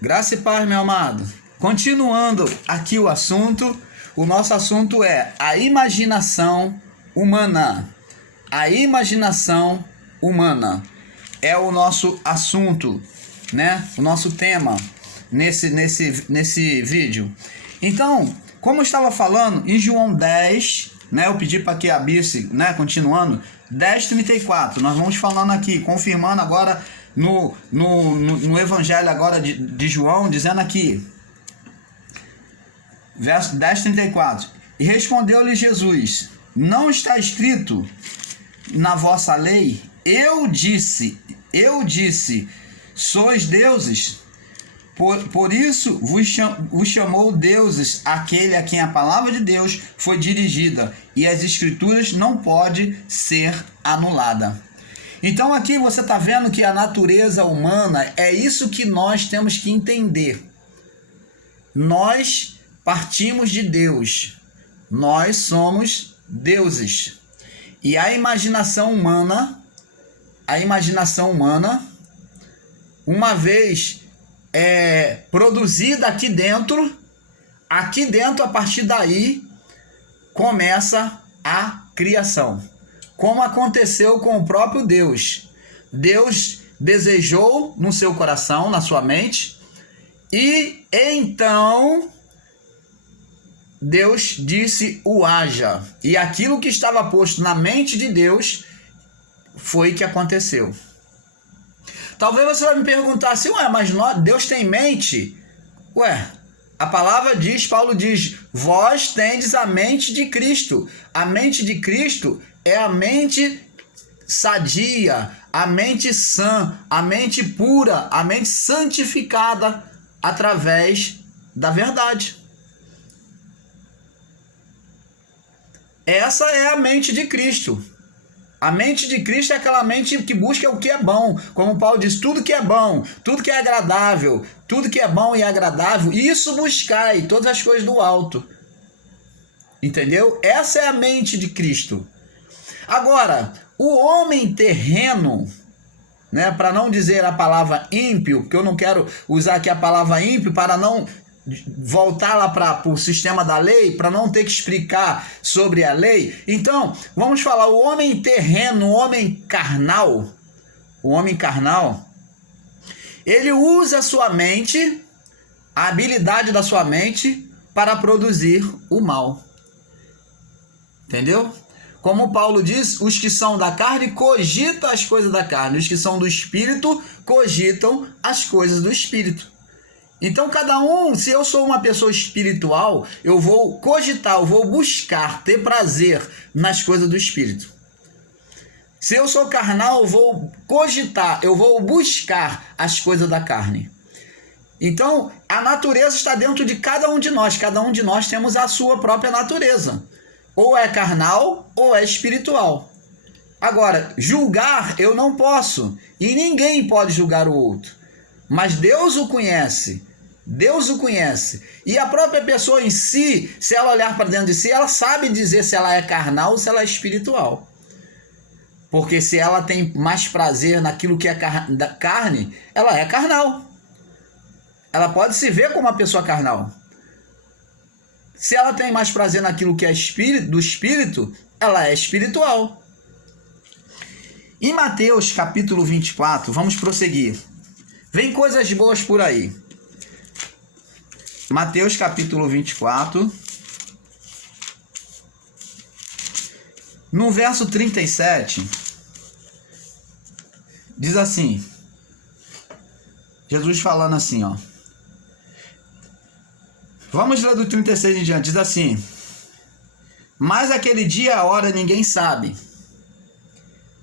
Graça e paz, meu amado. Continuando aqui o nosso assunto é a imaginação humana. A imaginação humana é o nosso assunto, né? O nosso tema nesse vídeo. Então, como eu estava falando, em João 10, né? Eu pedi para que abrisse, né? Continuando, 10:34. Nós vamos falando aqui, confirmando agora no Evangelho agora de João, dizendo aqui, verso 10:34. E respondeu-lhe Jesus: não está escrito na vossa lei? Eu disse, sois deuses. Por isso vos chamou deuses aquele a quem a palavra de Deus foi dirigida, e as escrituras não pode ser anulada. Então aqui você está vendo que a natureza humana é isso que nós temos que entender. Nós partimos de Deus. Nós somos deuses. E a imaginação humana, uma vez produzida aqui dentro, a partir daí, começa a criação. Como aconteceu com o próprio Deus. Deus desejou no seu coração, na sua mente, e então Deus disse o haja. E aquilo que estava posto na mente de Deus foi que aconteceu. Talvez você vai me perguntar assim, mas Deus tem mente? A palavra diz, Paulo diz, vós tendes a mente de Cristo. A mente de Cristo é a mente sadia, a mente sã, a mente pura, a mente santificada através da verdade. Essa é a mente de Cristo. A mente de Cristo é aquela mente que busca o que é bom. Como Paulo diz, tudo que é bom, tudo que é agradável, tudo que é bom e agradável, isso buscai, todas as coisas do alto. Entendeu? Essa é a mente de Cristo. Agora, o homem terreno, né, para não dizer a palavra ímpio, porque eu não quero usar aqui a palavra ímpio para não voltar lá para o sistema da lei, para não ter que explicar sobre a lei. Então, vamos falar, o homem terreno, o homem carnal, ele usa a sua mente, a habilidade da sua mente, para produzir o mal. Entendeu? Como Paulo diz, os que são da carne cogitam as coisas da carne, os que são do espírito cogitam as coisas do espírito. Então cada um, se eu sou uma pessoa espiritual, eu vou cogitar, eu vou buscar ter prazer nas coisas do espírito. Se eu sou carnal, eu vou cogitar, eu vou buscar as coisas da carne. Então a natureza está dentro de cada um de nós temos a sua própria natureza. Ou é carnal ou é espiritual. Agora, julgar eu não posso, e ninguém pode julgar o outro. Mas Deus o conhece. E a própria pessoa em si, se ela olhar para dentro de si, ela sabe dizer se ela é carnal ou se ela é espiritual. Porque se ela tem mais prazer naquilo que é da carne, ela é carnal. Ela pode se ver como uma pessoa carnal. Se ela tem mais prazer naquilo que é do espírito, ela é espiritual. Em Mateus capítulo 24, vamos prosseguir. Vem coisas boas por aí. Mateus capítulo 24. No verso 37, diz assim. Jesus falando assim, ó. Vamos ler do 36 em diante. Diz assim. Mas aquele dia e a hora ninguém sabe.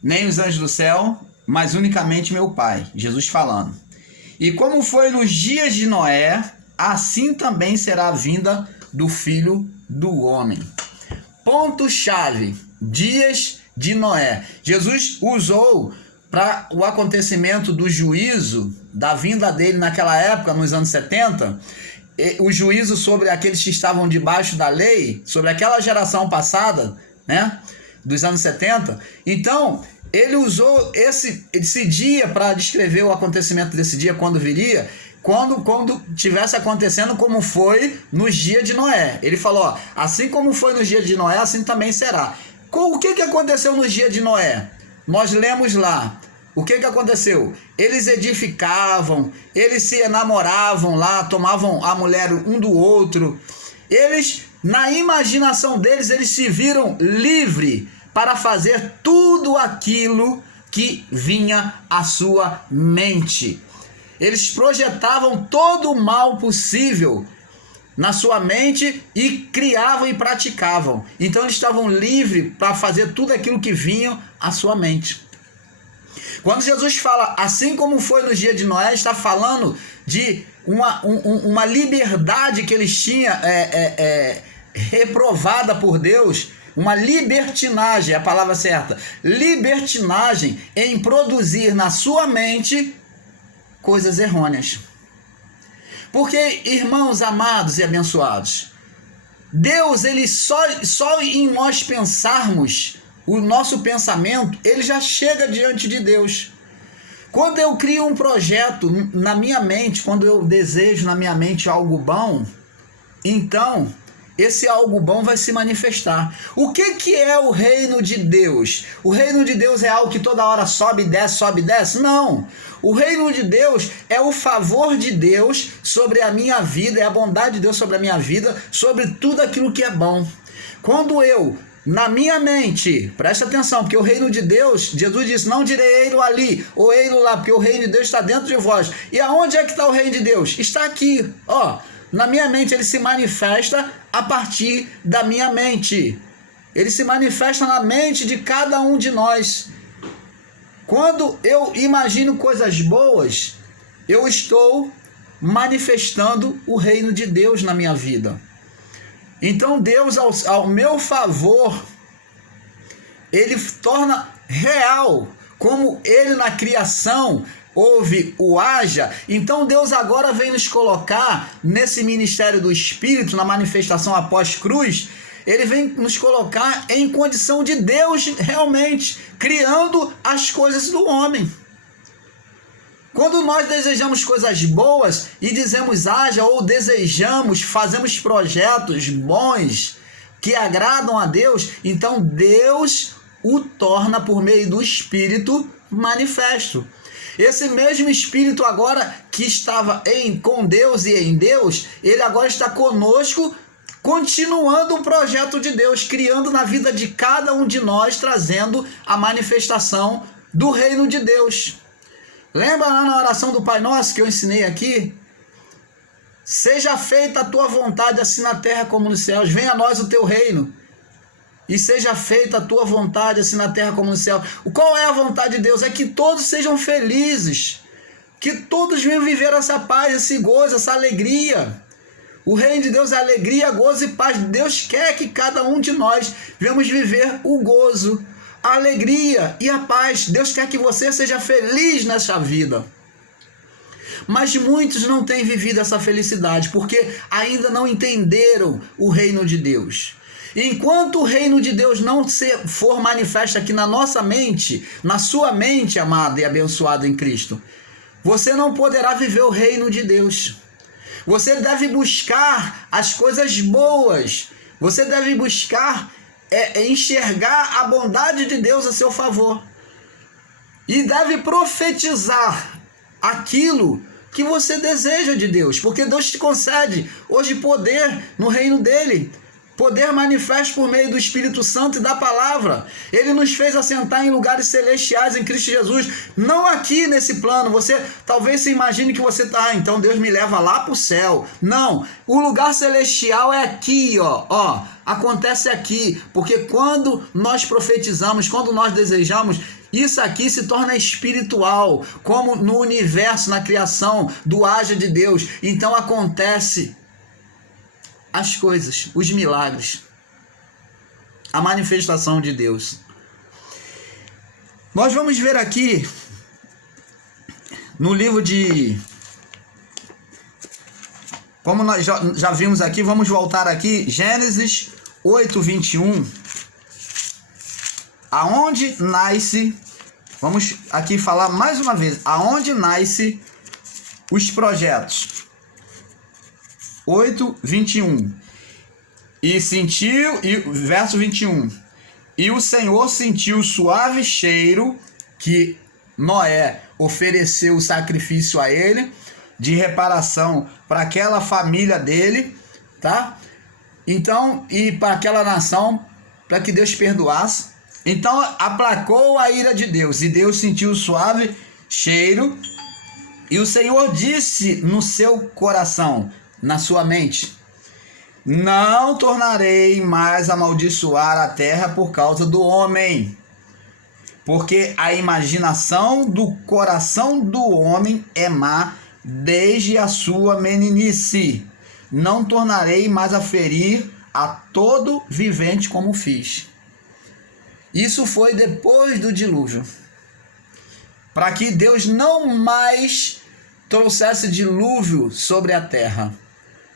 Nem os anjos do céu, mas unicamente meu Pai. Jesus falando. E como foi nos dias de Noé, assim também será a vinda do Filho do Homem. Ponto-chave. Dias de Noé. Jesus usou para o acontecimento do juízo, da vinda dele naquela época, nos anos 70, o juízo sobre aqueles que estavam debaixo da lei, sobre aquela geração passada, né, dos anos 70. Então, ele usou esse dia para descrever o acontecimento desse dia, quando viria, quando tivesse acontecendo como foi nos dias de Noé. Ele falou, ó, assim como foi nos dias de Noé, assim também será. O que aconteceu nos dias de Noé? Nós lemos lá. O que aconteceu? Eles edificavam, eles se namoravam lá, tomavam a mulher um do outro. Eles, na imaginação deles, eles se viram livres para fazer tudo aquilo que vinha à sua mente. Eles projetavam todo o mal possível na sua mente e criavam e praticavam. Então eles estavam livres para fazer tudo aquilo que vinha à sua mente. Quando Jesus fala, assim como foi no dia de Noé, está falando de uma liberdade que eles tinham reprovada por Deus, uma libertinagem, é a palavra certa, libertinagem em produzir na sua mente coisas errôneas. Porque, irmãos amados e abençoados, Deus, ele só em nós pensarmos, o nosso pensamento, ele já chega diante de Deus. Quando eu crio um projeto na minha mente, quando eu desejo na minha mente algo bom, então esse algo bom vai se manifestar. O que é o reino de Deus? O reino de Deus é algo que toda hora sobe e desce, sobe e desce? Não. O reino de Deus é o favor de Deus sobre a minha vida, é a bondade de Deus sobre a minha vida, sobre tudo aquilo que é bom. Quando eu, na minha mente, presta atenção, porque o reino de Deus, Jesus disse, não direi ei-lo ali, ou ei-lo lá, porque o reino de Deus está dentro de vós. E aonde é que está o reino de Deus? Está aqui, ó. Na minha mente, ele se manifesta a partir da minha mente. Ele se manifesta na mente de cada um de nós. Quando eu imagino coisas boas, eu estou manifestando o reino de Deus na minha vida. Então Deus, ao meu favor, ele torna real, como ele na criação houve o haja. Então Deus agora vem nos colocar nesse ministério do Espírito, na manifestação após cruz, ele vem nos colocar em condição de Deus realmente, criando as coisas do homem. Quando nós desejamos coisas boas e dizemos haja, ou desejamos, fazemos projetos bons que agradam a Deus, então Deus o torna por meio do Espírito manifesto. Esse mesmo Espírito agora que estava com Deus e em Deus, ele agora está conosco, continuando o projeto de Deus, criando na vida de cada um de nós, trazendo a manifestação do reino de Deus. Lembra lá na oração do Pai Nosso que eu ensinei aqui? Seja feita a tua vontade, assim na terra como nos céus. Venha a nós o teu reino. E seja feita a tua vontade, assim na terra como no céu. Qual é a vontade de Deus? É que todos sejam felizes. Que todos venham viver essa paz, esse gozo, essa alegria. O reino de Deus é alegria, gozo e paz. Deus quer que cada um de nós venhamos viver o gozo, a alegria e a paz. Deus quer que você seja feliz nessa vida. Mas muitos não têm vivido essa felicidade, porque ainda não entenderam o reino de Deus. Enquanto o reino de Deus não for manifesto aqui na nossa mente, na sua mente, amada e abençoada em Cristo, você não poderá viver o reino de Deus. Você deve buscar as coisas boas. Você deve buscar enxergar a bondade de Deus a seu favor. E deve profetizar aquilo que você deseja de Deus. Porque Deus te concede hoje poder no reino dele. Poder manifesto por meio do Espírito Santo e da palavra. Ele nos fez assentar em lugares celestiais em Cristo Jesus. Não aqui nesse plano. Você talvez se imagine que você está, então Deus me leva lá para o céu. Não, o lugar celestial é aqui, ó. Acontece aqui. Porque quando nós profetizamos, quando nós desejamos, isso aqui se torna espiritual. Como no universo, na criação do haja de Deus. Então acontece as coisas, os milagres, a manifestação de Deus. Nós vamos ver aqui no livro de, como nós já vimos aqui, vamos voltar aqui, Gênesis 8:21, aonde nasce, vamos aqui falar mais uma vez, aonde nasce os projetos. 8:21. Verso 21. E o Senhor sentiu o suave cheiro que Noé ofereceu o sacrifício a ele, de reparação para aquela família dele, tá? Então, e para aquela nação, para que Deus perdoasse. Então, aplacou a ira de Deus, e Deus sentiu o suave cheiro, e o Senhor disse no seu coração, na sua mente: não tornarei mais a amaldiçoar a terra por causa do homem, porque a imaginação do coração do homem é má desde a sua meninice. Não tornarei mais a ferir a todo vivente como fiz. Isso foi depois do dilúvio, para que Deus não mais trouxesse dilúvio sobre a terra,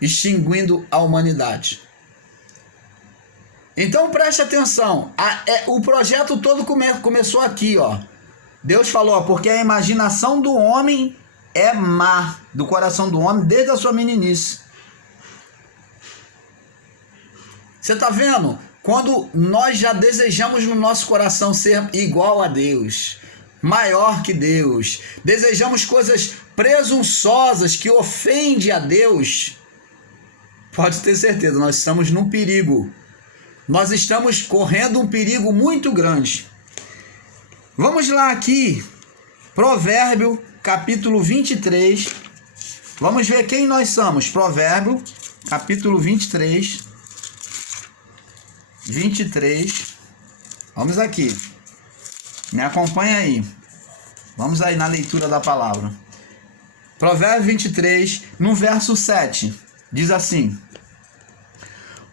extinguindo a humanidade. Então preste atenção, o projeto todo começou aqui, ó. Deus falou, ó, porque a imaginação do homem é má, do coração do homem, desde a sua meninice. Você está vendo? Quando nós já desejamos no nosso coração ser igual a Deus, maior que Deus, desejamos coisas presunçosas que ofendem a Deus, pode ter certeza, nós estamos num perigo. Nós estamos correndo um perigo muito grande. Vamos lá aqui, Provérbio, capítulo 23. Vamos ver quem nós somos. Provérbio, capítulo 23. Vamos aqui. Me acompanha aí. Vamos aí na leitura da palavra. Provérbio 23, no verso 7. Diz assim: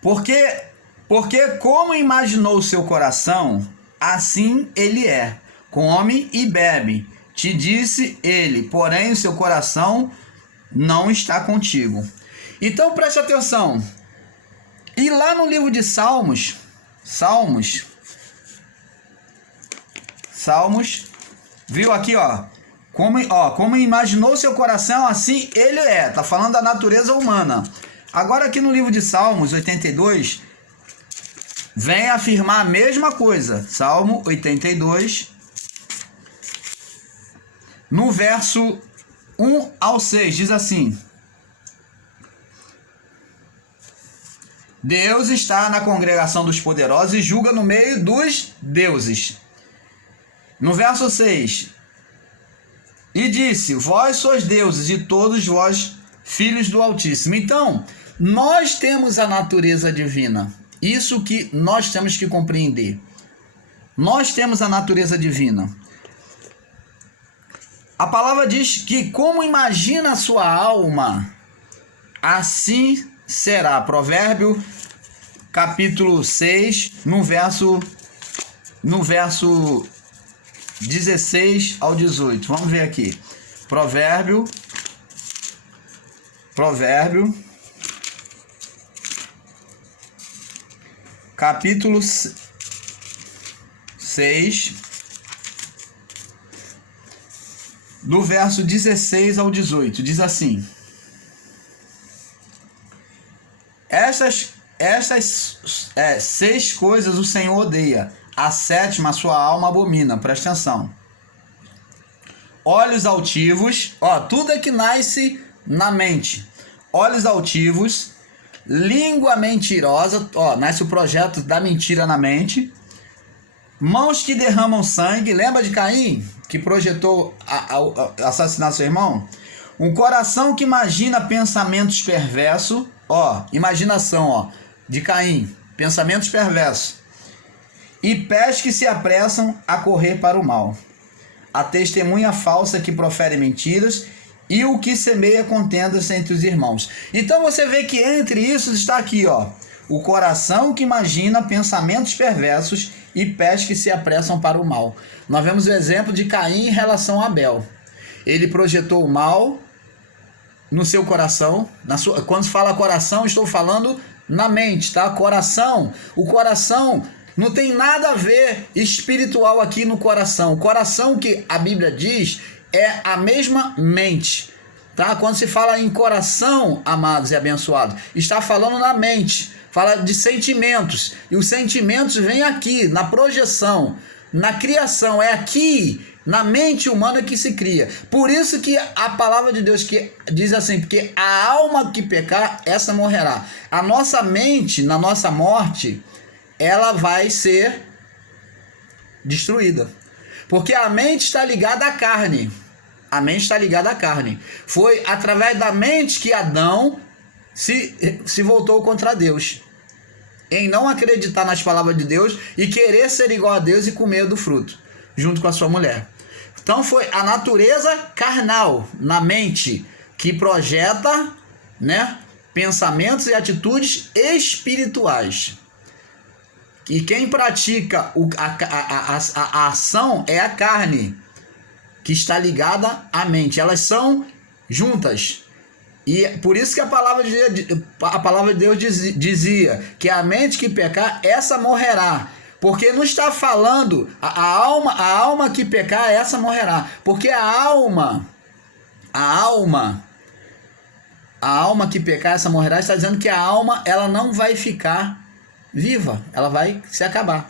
Porque como imaginou o seu coração, assim ele é. Come e bebe. Te disse ele, porém o seu coração não está contigo. Então preste atenção. E lá no livro de Salmos, viu aqui, ó, como imaginou seu coração, assim ele é. Tá falando da natureza humana. Agora aqui no livro de Salmos 82, vem afirmar a mesma coisa. Salmo 82, no verso 1 ao 6, diz assim: Deus está na congregação dos poderosos e julga no meio dos deuses. No verso 6, e disse: vós sois deuses e todos vós filhos do Altíssimo. Então, nós temos a natureza divina. Isso que nós temos que compreender. Nós temos a natureza divina. A palavra diz que como imagina a sua alma, assim será. Provérbio, capítulo 6, no verso 16 ao 18. Vamos ver aqui. Provérbio, capítulo 6, do verso 16 ao 18. Diz assim: Estas 6 coisas o Senhor odeia, a 7ª a sua alma abomina. Presta atenção. Olhos altivos, ó, tudo é que nasce na mente. Olhos altivos, língua mentirosa, ó, nasce o projeto da mentira na mente. Mãos que derramam sangue, lembra de Caim, que projetou assassinar seu irmão? Um coração que imagina pensamentos perversos, ó, imaginação, ó, de Caim, pensamentos perversos. E pés que se apressam a correr para o mal. A testemunha falsa que profere mentiras e o que semeia contendas entre os irmãos. Então você vê que entre isso está aqui, ó, o coração que imagina pensamentos perversos e pés que se apressam para o mal. Nós vemos o exemplo de Caim em relação a Abel. Ele projetou o mal no seu coração. Quando se fala coração, estou falando na mente, tá? Coração, o coração não tem nada a ver espiritual aqui no coração. O coração que a Bíblia diz é a mesma mente. tá? Quando se fala em coração, amados e abençoados, está falando na mente, fala de sentimentos, e os sentimentos vêm aqui, na projeção, na criação, é aqui, na mente humana que se cria. Por isso que a palavra de Deus que diz assim, porque a alma que pecar, essa morrerá. A nossa mente, na nossa morte, ela vai ser destruída. Porque a mente está ligada à carne. A mente está ligada à carne. Foi através da mente que Adão se voltou contra Deus. Em não acreditar nas palavras de Deus e querer ser igual a Deus e comer do fruto, junto com a sua mulher. Então foi a natureza carnal na mente que projeta, né, pensamentos e atitudes espirituais. E quem pratica a ação é a carne, que está ligada à mente. Elas são juntas. E por isso que a palavra de Deus dizia que a mente que pecar, essa morrerá. Porque não está falando a alma que pecar, essa morrerá. Porque a alma que pecar, essa morrerá, está dizendo que a alma, ela não vai ficar viva, ela vai se acabar.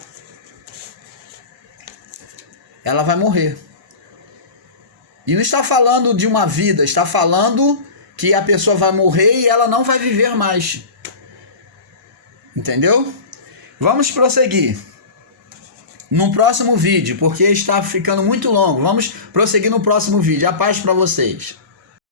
Ela vai morrer. E não está falando de uma vida, está falando que a pessoa vai morrer e ela não vai viver mais. Entendeu? Vamos prosseguir no próximo vídeo, porque está ficando muito longo. Vamos prosseguir no próximo vídeo. A paz para vocês.